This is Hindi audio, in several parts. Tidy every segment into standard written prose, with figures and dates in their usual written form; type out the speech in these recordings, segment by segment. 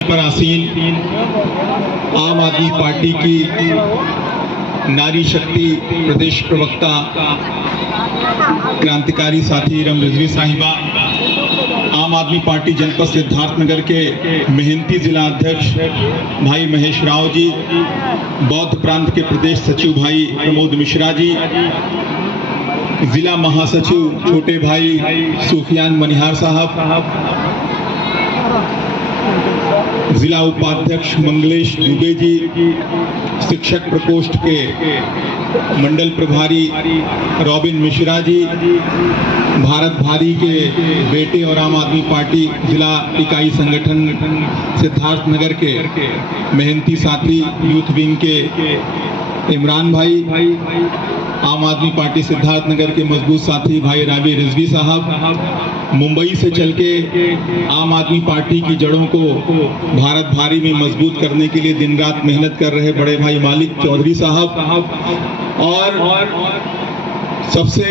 पर आसीन आम आदमी पार्टी की नारी शक्ति प्रदेश प्रवक्ता क्रांतिकारी साथी रम रिजवी साहिबा, आम आदमी पार्टी जनपद सिद्धार्थनगर के मेहनती जिला अध्यक्ष भाई महेश राव जी, बौद्ध प्रांत के प्रदेश सचिव भाई प्रमोद मिश्रा जी, जिला महासचिव छोटे भाई सुफियान मनिहार साहब, जिला उपाध्यक्ष मंगलेश दुबे जी, शिक्षक प्रकोष्ठ के मंडल प्रभारी रॉबिन मिश्रा जी, भारत भारी के बेटे और आम आदमी पार्टी जिला इकाई संगठन सिद्धार्थनगर के मेहनती साथी यूथ विंग के इमरान भाई, आम आदमी पार्टी सिद्धार्थनगर के मजबूत साथी भाई राबी रिजवी साहब, मुंबई से चल के आम आदमी पार्टी की जड़ों को भारत भारी में मजबूत करने के लिए दिन रात मेहनत कर रहे बड़े भाई मालिक चौधरी साहब, और सबसे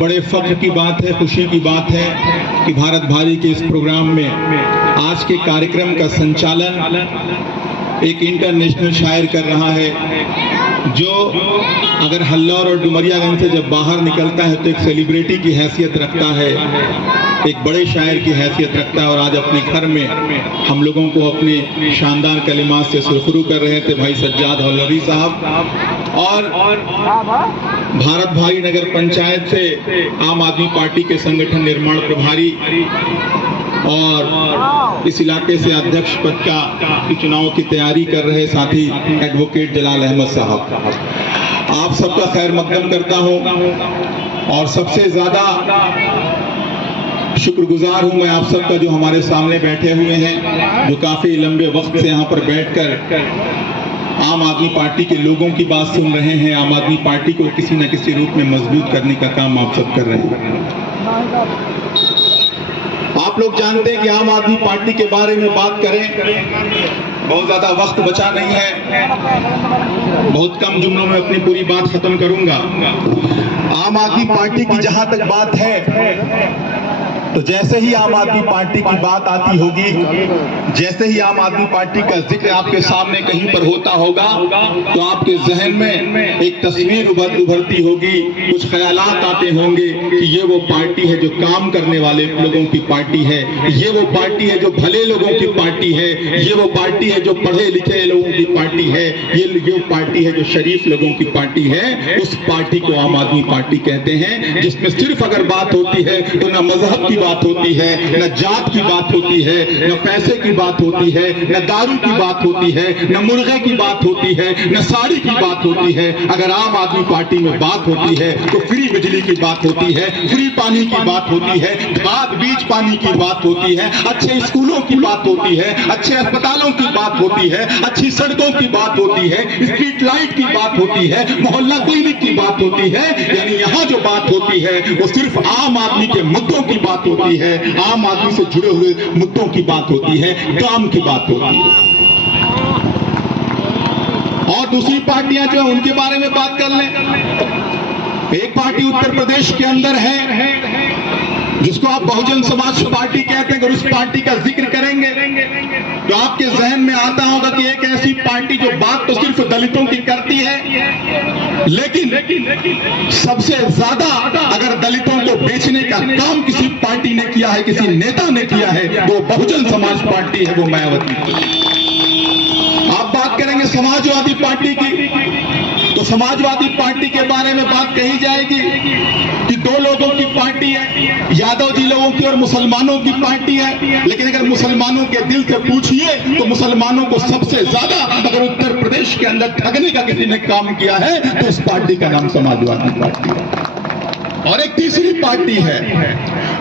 बड़े फख्र की बात है, खुशी की बात है कि भारत भारी के इस प्रोग्राम में आज के कार्यक्रम का संचालन एक इंटरनेशनल शायर कर रहा है, जो अगर हल्लौर और डुमरियागंज से जब बाहर निकलता है तो एक सेलिब्रिटी की हैसियत रखता है, एक बड़े शायर की हैसियत रखता है। और आज अपने घर में हम लोगों को अपने शानदार कलिमात से सुरखरू कर रहे थे भाई सज्जाद हौलवी साहब, और भारत भारी नगर पंचायत से आम आदमी पार्टी के संगठन निर्माण प्रभारी और इस इलाके से अध्यक्ष पद की चुनाव की तैयारी कर रहे साथी एडवोकेट जलाल अहमद साहब, आप सबका खैर मकदम करता हूं और सबसे ज्यादा शुक्रगुजार हूं मैं आप सबका जो हमारे सामने बैठे हुए हैं, जो काफी लंबे वक्त से यहाँ पर बैठकर आम आदमी पार्टी के लोगों की बात सुन रहे हैं, आम आदमी पार्टी को किसी न किसी रूप में मजबूत करने का काम आप सब कर रहे हैं। आप लोग जानते हैं कि आम आदमी पार्टी के बारे में बात करें, बहुत ज्यादा वक्त बचा नहीं है, बहुत कम जुमलों में अपनी पूरी बात खत्म करूंगा। आम आदमी पार्टी की जहां तक बात है, तो जैसे ही आम आदमी पार्टी की बात आती होगी, जैसे ही आम आदमी पार्टी का जिक्र आपके सामने कहीं पर होता होगा, तो आपके जहन में एक तस्वीर उभरती होगी, कुछ ख्यालात आते होंगे कि ये वो पार्टी है जो काम करने वाले लोगों की पार्टी है, ये वो पार्टी है जो भले लोगों की पार्टी है, ये वो पार्टी है जो पढ़े लिखे लोगों की पार्टी है, ये पार्टी है जो शरीफ लोगों की पार्टी है। उस पार्टी को आम आदमी पार्टी कहते हैं, जिसमें सिर्फ अगर बात होती है तो न मजहब की बात होती है, न जात की बात होती है, न पैसे की बात होती है, न दारू की बात होती है, न मुर्गे की बात होती है, न साड़ी की बात होती है। अगर आम आदमी पार्टी में बात होती है तो फ्री बिजली की बात होती है, फ्री पानी की बात होती है, खाद बीज पानी की बात होती है, अच्छे स्कूलों की बात होती है, अच्छे अस्पतालों की बात होती है, अच्छी सड़कों की बात होती है, स्ट्रीट लाइट की बात होती है, मोहल्ला क्लिनिक की बात होती है। यानी यहाँ जो बात होती है वो सिर्फ आम आदमी के मुद्दों की बात होती है, आम आदमी से जुड़े हुए मुद्दों की बात होती है, काम की बात होती है। और दूसरी पार्टियां जो है उनके बारे में बात कर लें। एक पार्टी उत्तर प्रदेश के अंदर है जिसको आप बहुजन समाज पार्टी कहते हैं। अगर उस पार्टी का जिक्र करेंगे तो आपके जहन में आता होगा कि एक ऐसी पार्टी जो बात तो सिर्फ दलितों की करती है, लेकिन सबसे ज्यादा अगर दलितों को बेचने का काम किसी पार्टी ने किया है, किसी नेता ने किया है, वो बहुजन समाज पार्टी है, वो मायावती। आप बात करेंगे समाजवादी पार्टी की, तो समाजवादी पार्टी के बारे में बात कही जाएगी कि दो लोगों की पार्टी है, यादव जी लोगों की और मुसलमानों की पार्टी है। लेकिन अगर मुसलमानों के दिल से पूछिए तो मुसलमानों को सबसे ज्यादा अगर उत्तर प्रदेश के अंदर ठगने का किसी ने काम किया है तो उस पार्टी का नाम समाजवादी पार्टी है। और एक तीसरी पार्टी है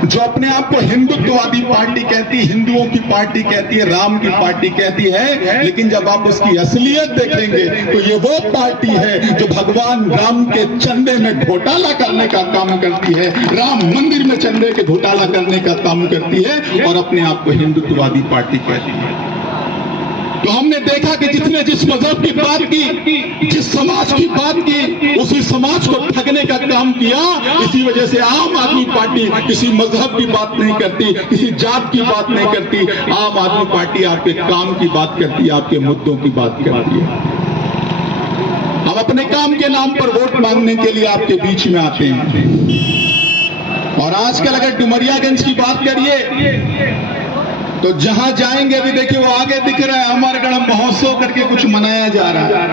जो अपने आप को हिंदुत्ववादी पार्टी कहती है, हिंदुओं की पार्टी कहती है, राम की पार्टी कहती है, लेकिन जब आप उसकी असलियत देखेंगे तो ये वो पार्टी है जो भगवान राम के चंदे में घोटाला करने का काम करती है, राम मंदिर में चंदे के घोटाला करने का काम करती है और अपने आप को हिंदुत्ववादी पार्टी कहती है। तो हमने देखा कि जिसने जिस मजहब की बात की, जिस समाज की बात की, उसी समाज को ठगने का काम किया। इसी वजह से आम आदमी पार्टी किसी मजहब की बात नहीं करती, किसी जात की बात नहीं करती। आम आदमी पार्टी आपके काम की बात करती है, आपके मुद्दों की बात करती है। हम अपने काम के नाम पर वोट मांगने के लिए आपके बीच में आते हैं। और आजकल अगर डुमरियागंज की बात करिए तो जहां जाएंगे भी देखिए वो आगे दिख रहा है अमरगढ़ महोत्सव करके कुछ मनाया जा रहा है।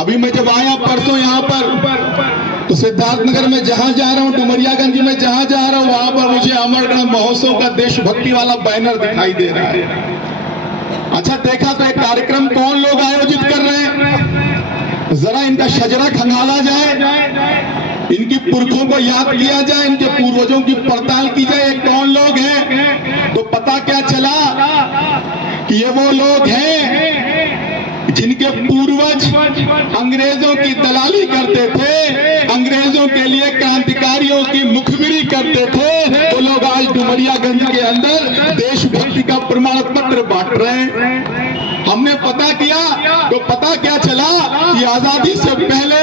अभी मैं जब आया परसों यहाँ पर तो सिद्धार्थनगर में जहां जा रहा हूं, डुमरियागंज में जहां जा रहा हूं, वहां पर मुझे अमरगढ़ महोत्सव का देशभक्ति वाला बैनर दिखाई दे रहा है। अच्छा देखा तो एक कार्यक्रम कौन लोग आयोजित कर रहे हैं, जरा इनका शजरा खंगाला जाए, इनकी पुरखों को याद किया जाए, इनके पूर्वजों की पड़ताल की जाए, ये कौन लोग हैं। तो पता क्या चला कि ये वो लोग हैं जिनके पूर्वज अंग्रेजों की दलाली करते थे, अंग्रेजों के लिए क्रांतिकारियों की मुखबिरी करते थे। वो लोग आज डुमरियागंज के अंदर देशभक्ति का प्रमाण पत्र बांट रहे हैं। हमने पता किया तो पता क्या चला कि आजादी से पहले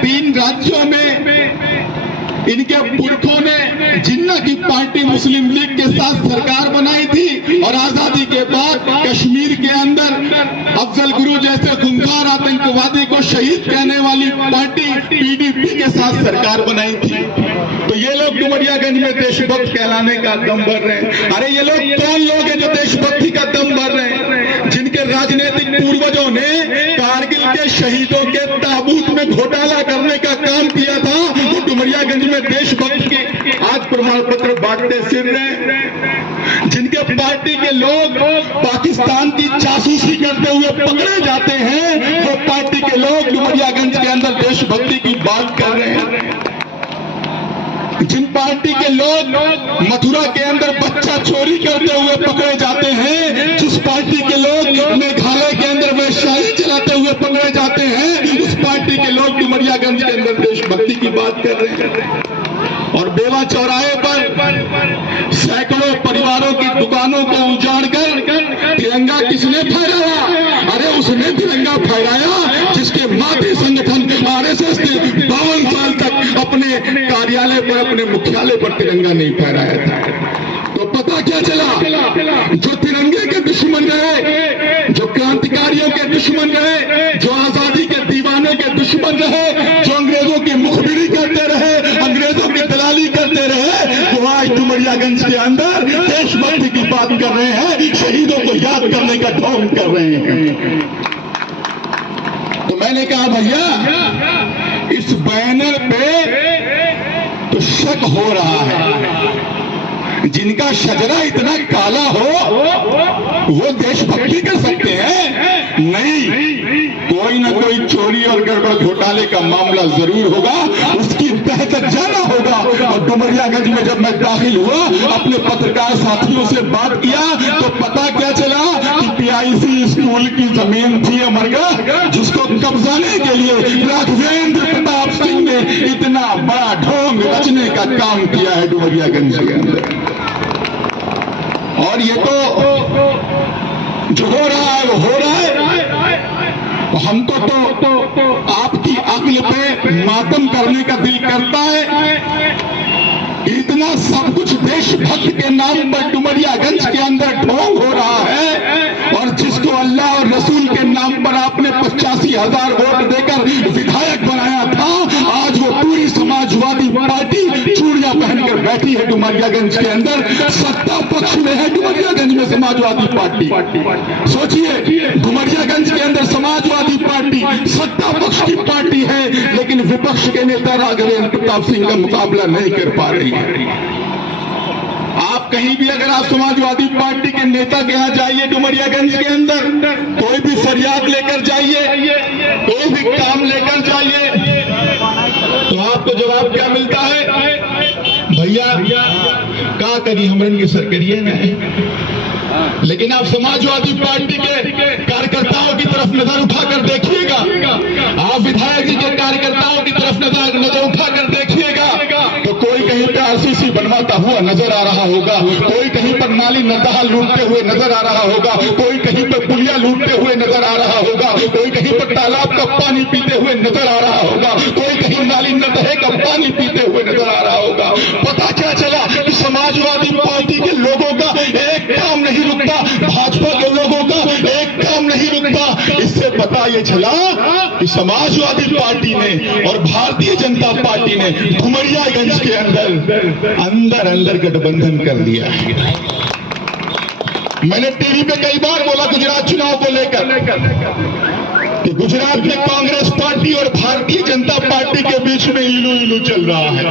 3 राज्यों में इनके पुरखों ने जिन्ना की पार्टी मुस्लिम लीग के साथ सरकार बनाई थी, और आजादी के बाद कश्मीर के अंदर अफजल गुरु जैसे खूंखार आतंकवादी को शहीद कहने वाली पार्टी PDP के साथ सरकार बनाई थी। तो ये लोग डुमरियागंज में देशभक्त कहलाने का दम भर रहे हैं। अरे ये लोग कौन लोग हैं जो देशभक्ति का दम भर रहे हैं, जिनके राजनीतिक पूर्वजों ने कारगिल के शहीदों के ताबूत में घोटाला करने का काम किया था। वो डुमरियागंज में देशभक्त के आज प्रमाण पत्र बांटते फिर रहे, जिनके पार्टी के लोग पाकिस्तान की जासूसी करते हुए पकड़े जाते हैं, वो पार्टी के लोग डुमरियागंज के अंदर देशभक्ति की बात कर रहे हैं। जिन पार्टी के लोग मथुरा के अंदर बच्चा चोरी करते हुए पकड़े जाते हैं, जिस पार्टी के लोग मेघालय के अंदर वैशाली चलाते हुए पकड़े जाते हैं, उस पार्टी के लोग डुमरियागंज के अंदर देशभक्ति की बात कर रहे हैं। और बेवा चौराहे पर सैकड़ों परिवारों की दुकानों को उजाड़कर तिरंगा किसने फहराया? अरे उसने तिरंगा फहराया जिसके मातृ संगठन RSS ने 52 साल तक अपने कार्यालय पर, अपने मुख्यालय पर तिरंगा नहीं फहराया था। तो पता क्या चला, जो तिरंगे के दुश्मन रहे, जो क्रांतिकारियों के दुश्मन रहे, जो आजादी के दीवाने के दुश्मन रहे, जो अंग्रेजों की मुखबिरी करते रहे, अंग्रेजों की दलाली करते रहे, वो आज डुमरियागंज के अंदर देशभक्ति की बात कर रहे हैं, शहीदों को याद करने का ढोंग कर रहे हैं। तो मैंने कहा भैया इस बैनर पे तो शक हो रहा है, जिनका शजरा इतना काला हो वो देशभक्ति कर सकते हैं? नहीं, कोई ना कोई चोरी और गड़बड़ घोटाले का मामला जरूर होगा, उसकी तह तक जाना होगा। और डुमरियागंज में जब मैं दाखिल हुआ, अपने पत्रकार साथियों से बात किया तो पता क्या चला कि PIC स्कूल की जमीन थी अमरगढ़, जिसको कब्जाने के लिए राघवेंद्र प्रताप सिंह ने इतना बड़ा ढोंग रचने का काम किया है डुमरियागंज के अंदर। और ये तो जो हो रहा है वो हो रहा है। हमको तो आपकी अक्ल पे मातम करने का दिल करता है। इतना सब कुछ देशभक्त के नाम पर डुमरियागंज के अंदर ढोंग हो रहा है, और जिसको अल्लाह और रसूल के नाम पर आपने 85,000 वोट देकर विधायक बनाया था, आज वो पूरी समाजवादी पार्टी चूड़ियां पहनकर बैठी है डुमरियागंज के अंदर, सत्ता पक्ष में है डुमरियागंज में समाजवादी पार्टी। सोचिए, डुमरियागंज के अंदर समाजवादी पार्टी सत्ता पक्ष की पार्टी है, लेकिन विपक्ष के नेता राघवेंद्र प्रताप सिंह का मुकाबला नहीं कर पा रही है। आप कहीं भी अगर आप समाजवादी पार्टी के नेता के यहाँ जाइए डुमरियागंज के अंदर, कोई भी फरियाद लेकर जाइए, कोई भी काम लेकर जाइए, तो आपको जवाब क्या मिलता है? भैया क्या करिए, हमरन की सर करिए ना। लेकिन आप समाजवादी पार्टी के कार्यकर्ताओं की तरफ नजर उठाकर देखिएगा, आप विधायक जी के कार्यकर्ताओं की तरफ नजर उठाकर देखिएगा, तो कोई कहीं पे RCC बनवाता हुआ नजर आ रहा होगा, कोई कहीं पर नाली नदाह लूटते हुए नजर आ रहा होगा, कोई कहीं पर पुलिया लूटते तालाब का पानी पीते हुए नजर आ रहा होगा, कोई कहीं नाली नहर का पानी पीते हुए नजर आ रहा होगा। पता क्या चला कि समाजवादी पार्टी के लोगों का एक काम नहीं रुकता, भाजपा के लोगों का एक काम नहीं रुकता। इससे पता ये चला कि समाजवादी पार्टी ने और भारतीय जनता पार्टी ने डुमरियागंज के अंदर गठबंधन कर लिया है। मैंने टीवी पे कई बार बोला गुजरात चुनाव को लेकर कि गुजरात में कांग्रेस पार्टी और भारतीय जनता पार्टी के बीच में इलू चल रहा है।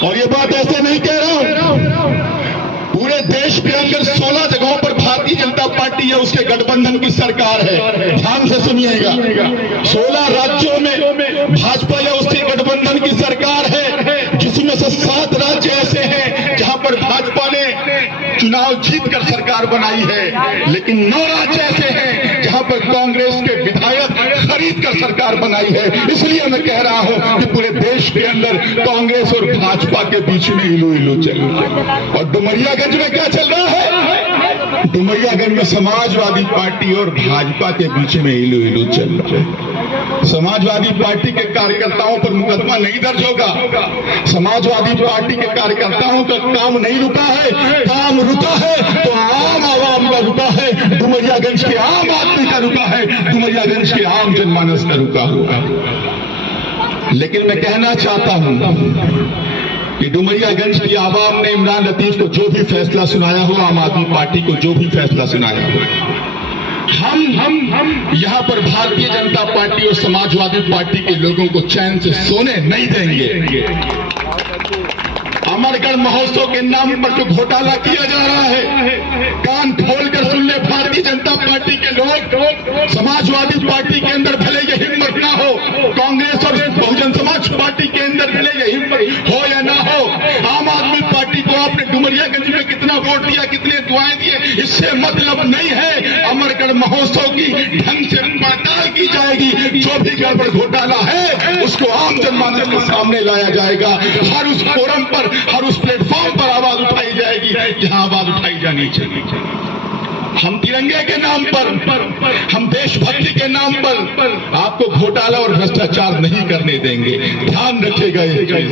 और ये बात ऐसे नहीं कह रहा हूं, पूरे देश के अंदर 16 जगहों पर भारतीय जनता पार्टी है, उसके गठबंधन की सरकार है। ध्यान से सुनिएगा, 16 राज्यों में भाजपा या उसके गठबंधन की सरकार है, जिसमें से 7 राज्य ऐसे हैं जहां पर भाजपा ने चुनाव जीतकर सरकार बनाई है, लेकिन 9 राज्य ऐसे हैं जहां पर कांग्रेस के विधायक खरीद कर सरकार बनाई है। इसलिए मैं कह रहा हूं कि पूरे देश के अंदर कांग्रेस और भाजपा के बीच में इलू चल रहा है। और डुमरियागंज में क्या चल रहा है? डुमरियागंज में समाजवादी पार्टी और भाजपा के बीच में इलू चल रहा है। समाजवादी पार्टी के कार्यकर्ताओं पर मुकदमा नहीं दर्ज होगा। समाजवादी पार्टी के कार्यकर्ताओं का काम नहीं रुका है, काम रुका है तो आम आवाम का रुका है, डुमरियागंज के आम आदमी का रुका है, डुमरियागंज के आम जनमानस का रुका होगा। लेकिन मैं कहना चाहता हूं कि डुमरियागंज की आवाम ने इमरान लतीफ को जो भी फैसला सुनाया हो, आम आदमी पार्टी को जो भी फैसला सुनाया हो, हम यहां पर भारतीय जनता पार्टी और समाजवादी पार्टी के लोगों को चैन से सोने नहीं देंगे। अमरगढ़ महोत्सव के नाम पर जो घोटाला किया जा रहा है, कान खोलकर सुन ले भारतीय जनता पार्टी के लोग। समाजवादी पार्टी के अंदर भले ये हिम्मत ना हो, कांग्रेस और बहुजन समाज पार्टी के अंदर भले ये हिम्मत हो या ना हो, आम आदमी पार्टी को आपने डुमरियागंज में कितना वोट दिया, कितने दुआएं दिए, इससे मतलब नहीं है। अमरगढ़ महोत्सव की ढंग से पड़ताल की जाएगी, जो भी गड़बड़ घोटाला है उसको आम जनमानस के सामने लाया जाएगा। हर उस फोरम पर, हर उस प्लेटफॉर्म पर आवाज उठाई जाएगी जहां आवाज उठाई जानी चाहिए। हम तिरंगे के नाम पर, हम देशभक्ति के नाम पर आपको घोटाला और भ्रष्टाचार नहीं करने देंगे। ध्यान रखिएगा ये चीज।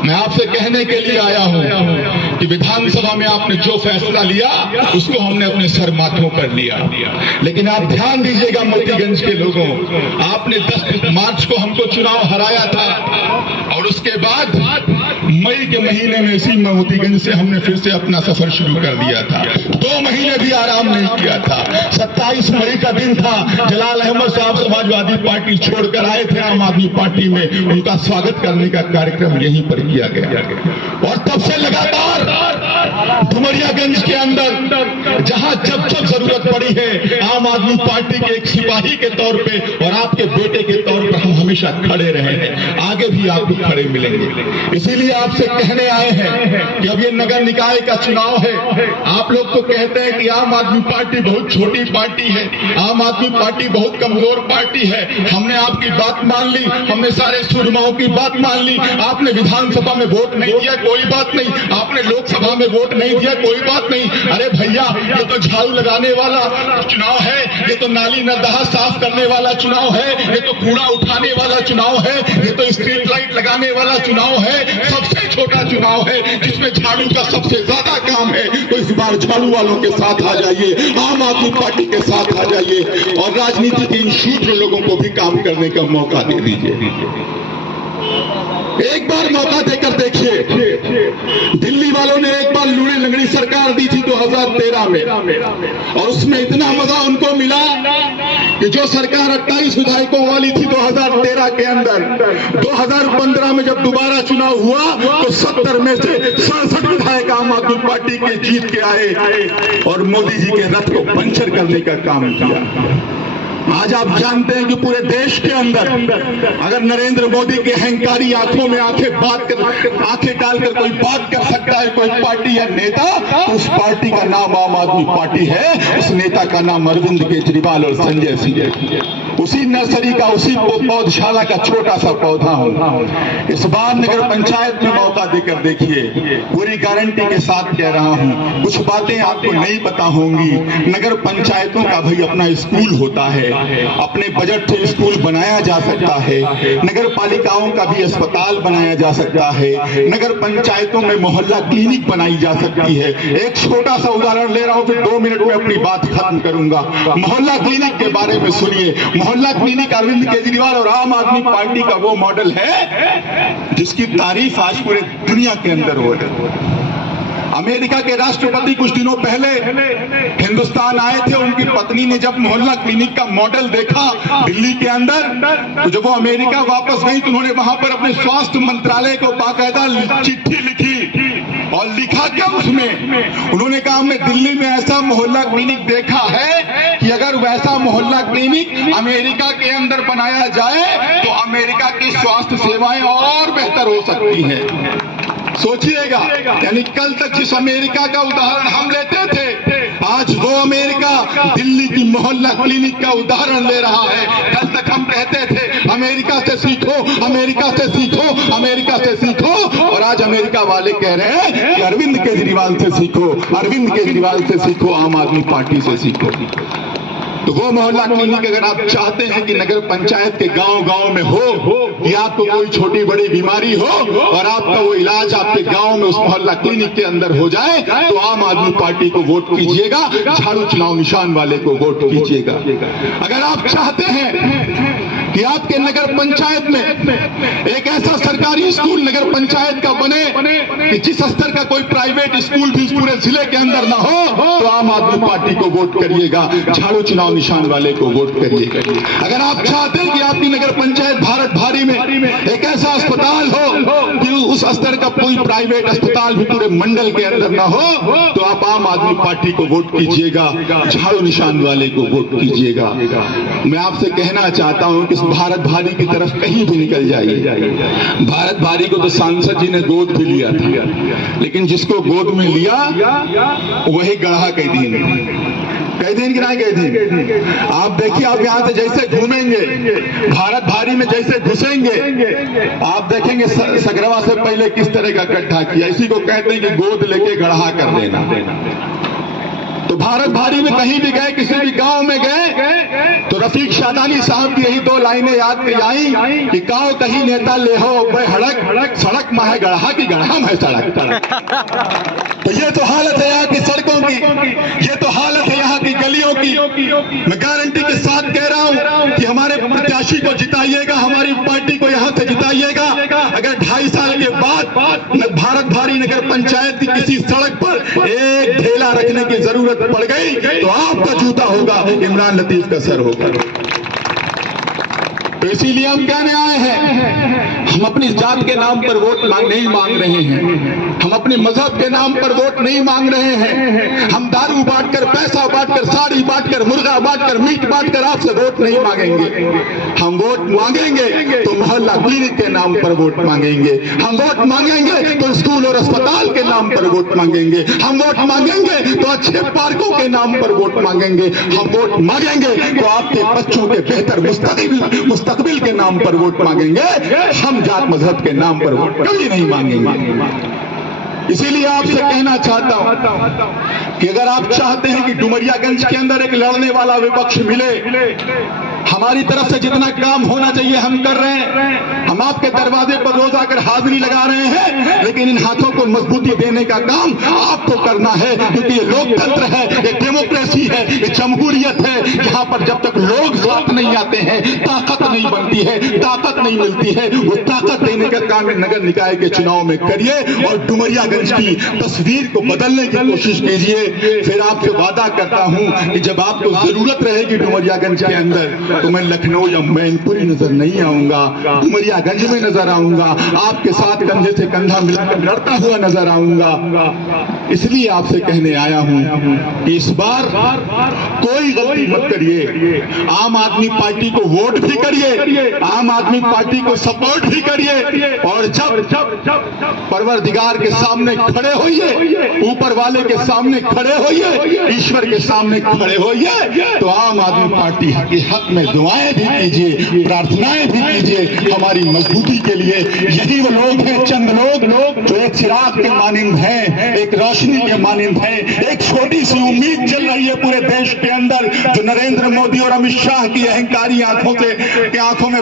मैं आपसे कहने के लिए आया हूं कि विधानसभा में आपने जो फैसला लिया उसको हमने अपने सर माथों पर लिया, लेकिन आप ध्यान दीजिएगा मोतीगंज के लोगों, आपने 10 मार्च को हमको चुनाव हराया था और उसके बाद मई के महीने में इसी मोतीगंज से हमने फिर से अपना सफर शुरू कर दिया था। 2 महीने भी आराम नहीं किया था। 27 मई का दिन था, जलाल अहमद साहब समाजवादी पार्टी छोड़कर आए थे आम आदमी पार्टी में, उनका स्वागत करने का कार्यक्रम यहीं पर किया गया। और तब से लगातार डुमरियागंज के अंदर जहां जब जरूरत पड़ी है, आम आदमी पार्टी के एक सिपाही के तौर पे और आपके बेटे के तौर पर हम हमेशा खड़े रहे हैं, आगे भी आपको खड़े मिलेंगे। इसीलिए आपसे कहने आए हैं कि अब ये नगर निकाय का चुनाव है। आप लोग तो कहते हैं कि आम आदमी पार्टी बहुत छोटी पार्टी है, आम आदमी पार्टी बहुत कमजोर पार्टी है। हमने आपकी बात मान ली, हमने सारे सुरमाओं की बात मान ली। आपने विधानसभा में वोट नहीं दिया, कोई बात नहीं। आपने लोकसभा में वोट नहीं दिया, कोई बात नहीं। अरे भैया, ये तो झाड़ू लगाने वाला चुनाव है, ये तो नाली नर्दहा साफ करने वाला चुनाव है, ये तो कूड़ा उठाने वाला चुनाव है, ये तो स्ट्रीट लाइट लगाने वाला चुनाव है, सबसे छोटा चुनाव है जिसमें झाड़ू का सबसे ज्यादा काम है। तो इस बार झाड़ू वालों के साथ आ जाइए, आम आदमी पार्टी के साथ आ जाइए और राजनीति के इन शूद्र लोगों को भी काम करने का मौका दे दीजिए। एक बार मौका देकर देखिए। दिल्ली वालों ने एक बार लूड़ी लंगड़ी सरकार दी थी 2013 में, और उसमें इतना मजा उनको मिला कि जो सरकार 28 विधायकों वाली थी 2013 के अंदर, 2015 में जब दोबारा चुनाव हुआ तो 70 में से 67 विधायक आम आदमी पार्टी के जीत के आए और मोदी जी के रथ को पंचर करने का काम किया। आज आप जानते हैं कि पूरे देश के अंदर अगर नरेंद्र मोदी की अहंकारी आंखों में आंखें डालकर कोई बात कर सकता है, कोई पार्टी या नेता, तो उस पार्टी का नाम आम आदमी पार्टी है, उस नेता का नाम अरविंद केजरीवाल और संजय सिंह है। उसी नर्सरी का, उसी पौधशाला का छोटा सा पौधा हूं। इस बार नगर पंचायत में मौका देकर देखिए, पूरी गारंटी के साथ कह रहा हूं। कुछ बातें आपको नहीं पता होंगी। नगर पंचायतों का भाई अपना स्कूल होता है, अपने बजट से स्कूल बनाया जा सकता है। नगर पालिकाओं का भी अस्पताल बनाया जा सकता है। नगर पंचायतों में मोहल्ला क्लिनिक बनाई जा सकती है। एक छोटा सा उदाहरण ले रहा हूं, फिर 2 मिनट में अपनी बात खत्म करूंगा। मोहल्ला क्लिनिक के बारे में सुनिए। मोहल्ला क्लिनिक अरविंद केजरीवाल और आम आदमी पार्टी का वो मॉडल है जिसकी तारीफ आज पूरे दुनिया के अंदर हो रही है। अमेरिका के राष्ट्रपति कुछ दिनों पहले हिंदुस्तान आए थे। उनकी पत्नी ने जब मोहल्ला क्लिनिक का मॉडल देखा दिल्ली के अंदर, तो जब वो अमेरिका वापस गई तो उन्होंने वहां पर अपने स्वास्थ्य मंत्रालय को बाकायदा चिट्ठी लिखी। और लिखा क्या उसमें? उन्होंने कहा हमने दिल्ली में ऐसा मोहल्ला क्लिनिक देखा है कि अगर वैसा मोहल्ला क्लिनिक अमेरिका के अंदर बनाया जाए तो अमेरिका की स्वास्थ्य सेवाएं और बेहतर हो सकती हैं। सोचिएगा, यानी कल तक जिस अमेरिका का उदाहरण हम लेते थे, आज वो अमेरिका दिल्ली की मोहल्ला क्लिनिक का उदाहरण ले रहा है। कल तक हम कहते थे अमेरिका से सीखो, अमेरिका से सीखो, अमेरिका से सीखो, और आज अमेरिका वाले कह रहे हैं कि अरविंद केजरीवाल से सीखो, अरविंद केजरीवाल से सीखो, आम आदमी पार्टी से सीखो। तो वो मोहल्ला क्लिनिक अगर आप चाहते हैं कि नगर पंचायत के गांव-गांव में हो, कि आपको कोई छोटी बड़ी बीमारी हो और आपका वो इलाज आपके गांव में उस मोहल्ला क्लिनिक के अंदर हो जाए, तो आम आदमी पार्टी को वोट कीजिएगा, झाड़ू चुनाव निशान वाले को वोट कीजिएगा। अगर आप चाहते हैं कि आपके नगर पंचायत में एक ऐसा सरकारी स्कूल नगर पंचायत का बने कि जिस स्तर का कोई प्राइवेट स्कूल भी पूरे जिले के अंदर ना हो, तो आम आदमी पार्टी को वोट करिएगा, झाड़ू चुनाव निशान वाले को वोट करिएगा। अगर आप चाहते हैं कि आपकी नगर पंचायत भारत भारी में एक ऐसा अस्पताल हो कि उस स्तर का कोई प्राइवेट अस्पताल भी पूरे मंडल के अंदर ना हो, तो आप आम आदमी पार्टी को वोट कीजिएगा, झाड़ू निशान वाले को वोट कीजिएगा। मैं आपसे कहना चाहता हूं कि भारत भारी की तरफ कहीं भी निकल जाइए। भारत भारी को तो सांसद जी ने गोद भी लिया था, लेकिन जिसको गोद में लिया वही गढ़ा कई दिन गिरा कई दिन। आप देखिए, आप यहां से जैसे घूमेंगे, भारत भारी में जैसे घुसेंगे, आप देखेंगे सगरवा से पहले किस तरह का गड्ढा किया। इसी को कहते हैं कि गोद लेके गढ़ा कर देना। तो भारत भारी में कहीं भी गए, किसी भी गांव में गए, तो रफीक शादानी साहब की यही 2 लाइनें याद आई कि गांव कहीं नेता ले हो बे हड़क, सड़क में है गढ़ा की गढ़ा में है सड़क। तो ये तो हालत है यहाँ की सड़कों की, ये तो हालत है यहाँ की गलियों की। मैं गारंटी के साथ कह रहा हूँ कि हमारे प्रत्याशी को जिताइएगा, हमारी पार्टी को यहाँ से जिताइएगा। अगर 2.5 साल के बाद भारत भारी नगर पंचायत की किसी सड़क पर एक ढेला रखने की जरूरत पड़ गई तो आपका जूता होगा, इमरान लतीफ का सर होगा। तो इसीलिए हम कहने आए हैं, हम अपनी जात के नाम पर वोट नहीं मांग रहे हैं, हम अपने मजहब के नाम पर वोट नहीं मांग रहे हैं। हम दारू बांटकर, पैसा बांटकर, साड़ी बांटकर, मुर्गा बांटकर, मीट बांटकर आपसे वोट नहीं मांगेंगे। हम वोट मांगेंगे तो मोहल्ला क्लिनिक के नाम पर वोट मांगेंगे। हम वोट मांगेंगे तो स्कूल और अस्पताल के नाम पर वोट मांगेंगे। हम वोट मांगेंगे तो अच्छे पार्कों के नाम पर वोट मांगेंगे। हम वोट मांगेंगे तो आपके बच्चों के बेहतर मुस्तकबिल के नाम पर वोट मांगेंगे। हम जात मजहब के नाम पर वोट कभी नहीं मांगेंगे। इसीलिए आपसे कहना चाहता हूं कि अगर आप चाहते हैं कि डुमरियागंज के अंदर एक लड़ने वाला विपक्ष मिले, हमारी तरफ से जितना काम होना चाहिए हम कर रहे हैं। हम आपके दरवाजे पर रोज आकर हाजिरी लगा रहे हैं, लेकिन इन हाथों को मजबूती देने का काम आपको करना है, क्योंकि ये लोकतंत्र है, ये डेमोक्रेसी है, ये जमहूरियत है, जहां पर जब तक लोग साथ नहीं आते हैं ताकत नहीं बनती है, ताकत नहीं मिलती है। वो ताकत देने का काम नगर निकाय के चुनाव में करिए और डुमरियागंज की तस्वीर को बदलने की कोशिश कीजिए। फिर आपसे वादा करता हूं कि जब आपको जरूरत रहेगी डुमरियागंज के अंदर, तो मैं लखनऊ या मैनपुरी नजर नहीं आऊंगा, डुमरियागंज में नजर आऊंगा, आपके साथ कंधे से कंधा मिलाकर लड़ता हुआ नजर आऊंगा। इसलिए आपसे कहने आया हूं कि इस बार कोई गलती मत करिए, आम आदमी पार्टी को वोट भी करिए, आम आदमी पार्टी को सपोर्ट भी करिए, और जब परवरदिगार के सामने खड़े होइए, ऊपर वाले के सामने खड़े होइए, ईश्वर के सामने खड़े होइए, तो आम आदमी पार्टी के हक में दुआएं भी कीजिए, प्रार्थनाएं भी कीजिए हमारी मजबूती के लिए। यही वो लोग हैं, चंद लोग जो एक चिराग के मानिंद हैं, एक रोशनी के मानिंद हैं। एक छोटी सी उम्मीद चल रही है पूरे देश के अंदर, जो नरेंद्र मोदी और अमित शाह की अहंकारी आंखों में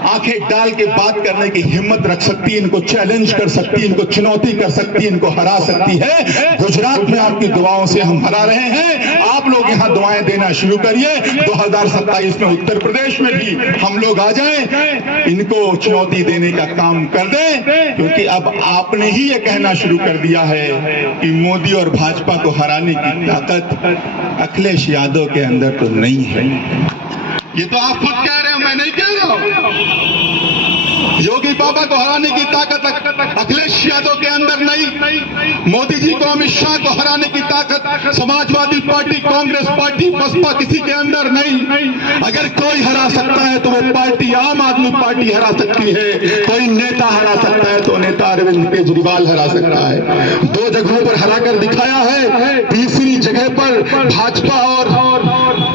आंखें डाल के बात करने की हिम्मत रख सकती है, इनको चैलेंज कर सकती है, इनको चुनौती कर सकती है, इनको हरा सकती है। गुजरात में आपकी दुआओं से हम हरा रहे हैं, आप लोग यहां दुआएं देना शुरू करिए। 2027 में उत्तर प्रदेश में भी हम लोग आ जाएं, इनको चुनौती देने का काम कर दें, क्योंकि अब आपने ही ये कहना शुरू कर दिया है कि मोदी और भाजपा को हराने की ताकत अखिलेश यादव के अंदर तो नहीं है। ये तो आप खुद कह रहे हो, मैं नहीं कह रहा हूं। योगी बाबा को हराने की ताकत अखिलेश यादव के अंदर नहीं, मोदी जी को, अमित शाह को हराने की ताकत समाजवादी पार्टी, कांग्रेस पार्टी, बसपा किसी के अंदर नहीं। अगर कोई हरा सकता है तो वो पार्टी आम आदमी पार्टी हरा सकती है। कोई नेता हरा सकता है तो नेता अरविंद केजरीवाल हरा सकता है। 2 जगहों पर हरा कर दिखाया है, तीसरी जगह पर भाजपा और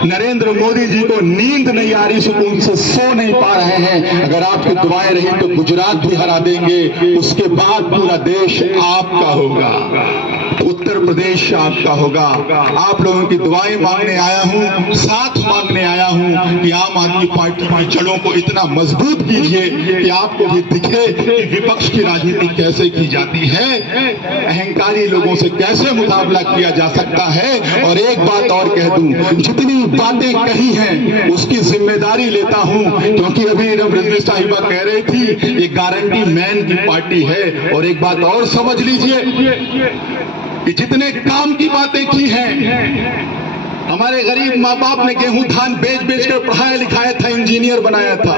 नरेंद्र मोदी जी को नींद नहीं आ रही, सुकून से सो नहीं पा रहे हैं। अगर आपकी दुआएं रही तो गुजरात भी हरा देंगे, उसके बाद पूरा देश आपका होगा, उत्तर प्रदेश आपका होगा। आप लोगों की दुआएं मांगने आया हूं, साथ मांगने आया हूं कि आम आदमी पार्टी की जड़ों को इतना मजबूत कीजिए कि आपको भी दिखे कि विपक्ष की राजनीति कैसे की जाती है, अहंकारी लोगों से कैसे मुकाबला किया जा सकता है। और एक बात और कह दूं, जितनी बातें कही हैं उसकी जिम्मेदारी लेता हूं, क्योंकि अभी रजनी साहिबा कह रही थी ये गारंटी मैन की पार्टी है। और एक बात और समझ लीजिए कि जितने काम की बातें की हैं, हमारे गरीब माँ बाप ने गेहूं धान बेच बेच कर पढ़ाया लिखाया था, इंजीनियर बनाया था।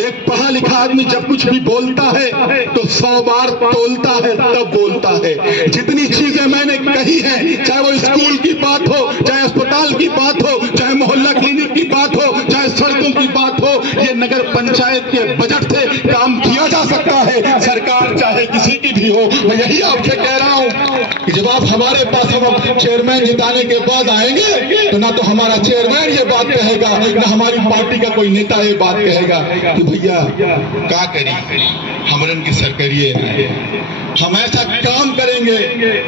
एक पढ़ा लिखा आदमी जब कुछ भी बोलता है तो 100 बार तोलता है तब बोलता है। जितनी चीजें मैंने कही हैं, चाहे वो स्कूल की बात हो, चाहे अस्पताल की बात हो, चाहे मोहल्ला क्लिनिक की बात हो, चाहे सड़कों की बात हो, ये नगर पंचायत के बजट से काम किया जा सकता है, सरकार चाहे किसी की भी हो। मैं यही आपसे कह रहा हूं कि जब आप हमारे पास हम चेयरमैन जिताने के बाद आएंगे तो ना तो हमारा चेयरमैन ये बात कहेगा, ना हमारी पार्टी का कोई नेता ये बात कहेगा कि भैया क्या करी हमरन की सरकारिये है। हम ऐसा काम करेंगे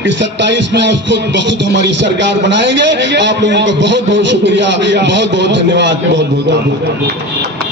कि 27 में आप खुद बहुत हमारी सरकार बनाएंगे। आप लोगों का बहुत बहुत शुक्रिया, बहुत बहुत धन्यवाद, बहुत बहुत